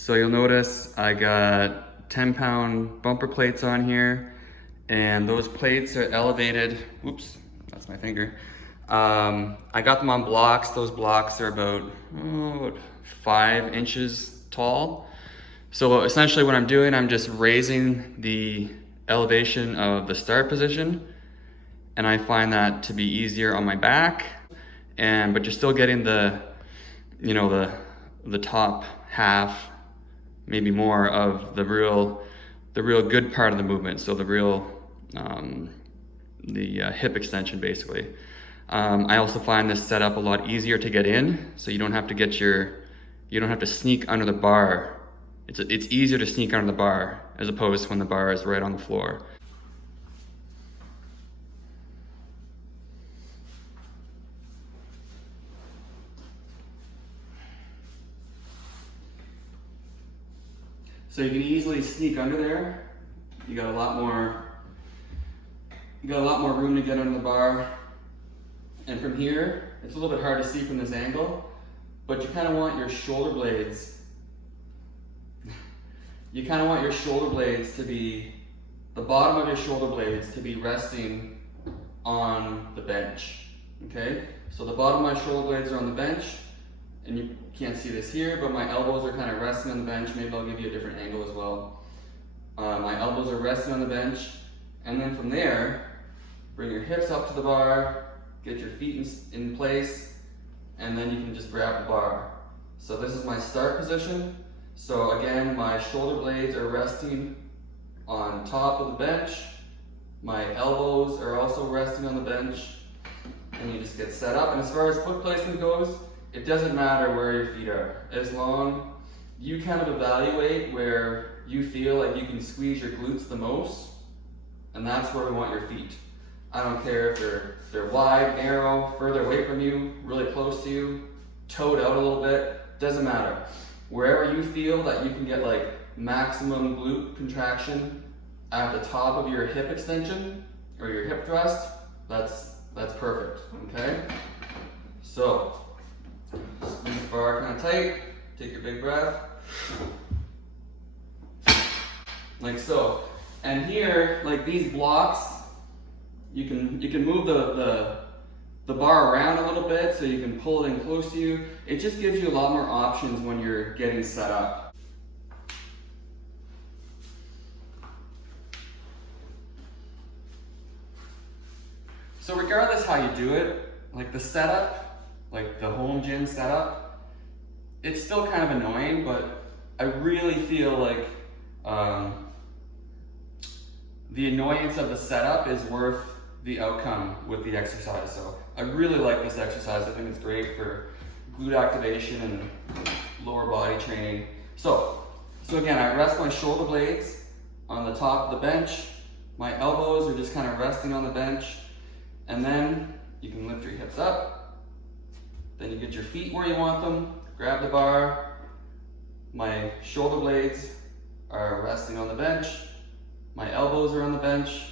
So you'll notice I got 10-pound bumper plates on here, and those plates are elevated. Oops, that's my finger. I got them on blocks. Those blocks are about 5 inches tall. So essentially what I'm doing, I'm just raising the elevation of the start position, and I find that to be easier on my back, but you're still getting the top half, maybe more, of the real good part of the movement. So the real hip extension, basically. I also find this setup a lot easier to get in, so you don't have to sneak under the bar. It's easier to sneak under the bar as opposed to when the bar is right on the floor. So you can easily sneak under there. You got a lot more room to get under the bar. And from here, it's a little bit hard to see from this angle, but you kind of want your shoulder blades. You kind of want your shoulder blades to be, the bottom of your shoulder blades to be resting on the bench. Okay? So the bottom of my shoulder blades are on the bench, and you can't see this here, but my elbows are kind of resting on the bench. Maybe I'll give you a different angle as well. My elbows are resting on the bench, and then from there, bring your hips up to the bar, get your feet in place, and then you can just grab the bar. So this is my start position. So again, my shoulder blades are resting on top of the bench. My elbows are also resting on the bench, and you just get set up. And as far as foot placement goes, it doesn't matter where your feet are, as long you kind of evaluate where you feel like you can squeeze your glutes the most, and that's where we want your feet. I don't care if they're wide, narrow, further away from you, really close to you, toed out a little bit, doesn't matter. Wherever you feel that you can get like maximum glute contraction at the top of your hip extension or your hip thrust, that's perfect, okay? So, squeeze the bar kind of tight, take your big breath, like so. And here, like these blocks, you can move the bar around a little bit so you can pull it in close to you. It just gives you a lot more options when you're getting set up. So regardless how you do it, like the setup, like the home gym setup, it's still kind of annoying, but I really feel like the annoyance of the setup is worth the outcome with the exercise. So I really like this exercise. I think it's great for glute activation and lower body training. So again, I rest my shoulder blades on the top of the bench. My elbows are just kind of resting on the bench. And then you can lift your hips up. Then you get your feet where you want them. Grab the bar. My shoulder blades are resting on the bench. My elbows are on the bench.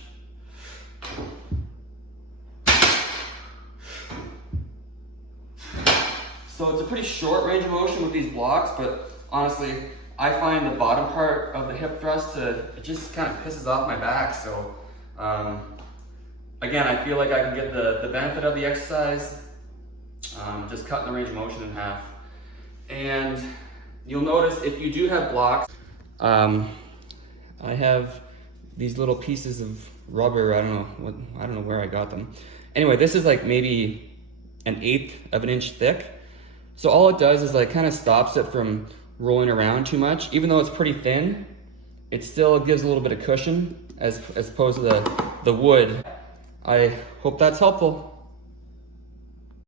So it's a pretty short range of motion with these blocks, but honestly, I find the bottom part of the hip thrust it just kind of pisses off my back. So again, I feel like I can get the benefit of the exercise, just cutting the range of motion in half. And you'll notice if you do have blocks, I have these little pieces of rubber. I don't know where I got them. Anyway, this is like maybe 1/8 of an inch thick. So all it does is like kind of stops it from rolling around too much. Even though it's pretty thin, it still gives a little bit of cushion as opposed to the wood. I hope that's helpful.